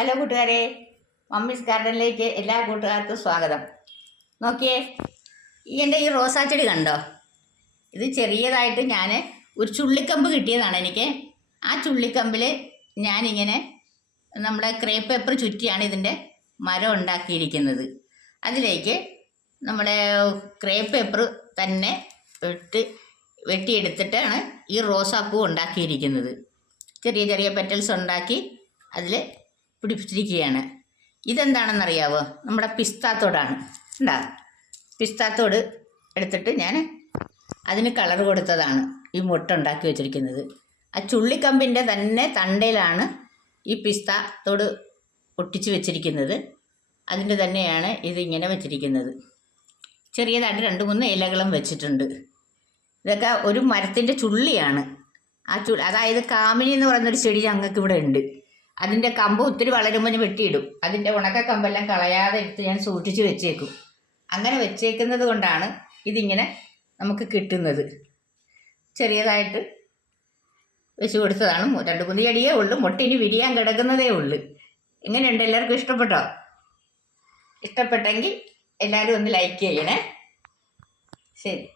Hello കൂട്ടുകാരെ mummies ഗാർഡനിലേക്ക് എല്ലാ കൂട്ടുകാർക്കും സ്വാഗതം. നോക്കിയേ ഈ എന്റെ ഈ റോസാ ചെടി കണ്ടോ? ഇത് ചെറിയതായിട്ട് ഞാൻ ഒരു ചുള്ളിക്കമ്പ് കിട്ടിയതാണ് എനിക്ക്. ആ ചുള്ളിക്കമ്പിൽ ഞാനിങ്ങനെ നമ്മുടെ ക്രേപ്പ് പേപ്പർ ചുറ്റിയാണ് ഇതിന്റെ മരം ഉണ്ടാക്കിയിരിക്കുന്നത്. അതിലേക്ക് നമ്മുടെ ക്രേപ്പ് പേപ്പർ തന്നെ വെട്ടി വെട്ടിയെടുത്തിട്ടാണ് ഈ റോസാപ്പൂ ഉണ്ടാക്കിയിരിക്കുന്നത്. ചെറിയ ചെറിയ പെറ്റൽസ് ഉണ്ടാക്കി അതിൽ പിടിപ്പിച്ചിരിക്കുകയാണ്. ഇതെന്താണെന്നറിയാവോ? നമ്മുടെ പിസ്താത്തോടാണ് ഉണ്ടാ പിസ്താത്തോട് എടുത്തിട്ട് ഞാൻ അതിന് കളർ കൊടുത്തതാണ് ഈ മുട്ട ഉണ്ടാക്കി വെച്ചിരിക്കുന്നത്. ആ ചുള്ളിക്കമ്പിന്റെ തന്നെ തണ്ടയിലാണ് ഈ പിസ്താത്തോട് ഒട്ടിച്ച് വെച്ചിരിക്കുന്നത്. അതിന്റെ തന്നെയാണ് ഇതിങ്ങനെ വെച്ചിരിക്കുന്നത്. ചെറിയതായിട്ട് രണ്ട് മൂന്ന് ഇലകളും വെച്ചിട്ടുണ്ട്. ഇതൊക്കെ ഒരു മരത്തിന്റെ ചുള്ളിയാണ്. ആ ചു അതായത് കാമിനി എന്ന് പറയുന്നൊരു ചെടി ഞങ്ങൾക്ക് ഇവിടെ ഉണ്ട്. അതിന്റെ കമ്പ് ഒത്തിരി വളരുമ്പോൾ ഞാൻ വെട്ടിയിടും. അതിന്റെ ഉണക്ക കമ്പെല്ലാം കളയാതെ എടുത്ത് ഞാൻ സൂക്ഷിച്ച് വെച്ചേക്കും. അങ്ങനെ വെച്ചേക്കുന്നത് കൊണ്ടാണ് ഇതിങ്ങനെ നമുക്ക് കിട്ടുന്നത്. ചെറിയതായിട്ട് വെച്ച് കൊടുത്തതാണ്. രണ്ട് മൂന്ന് ചെടിയേ ഉള്ളൂ. മുട്ട ഇനി വിരിയാൻ കിടക്കുന്നതേ ഉള്ളൂ. എങ്ങനെയുണ്ട് എല്ലാവർക്കും ഇഷ്ടപ്പെട്ടോ? ഇഷ്ടപ്പെട്ടെങ്കിൽ എല്ലാവരും ഒന്ന് ലൈക്ക് ചെയ്യണേ. ശരി.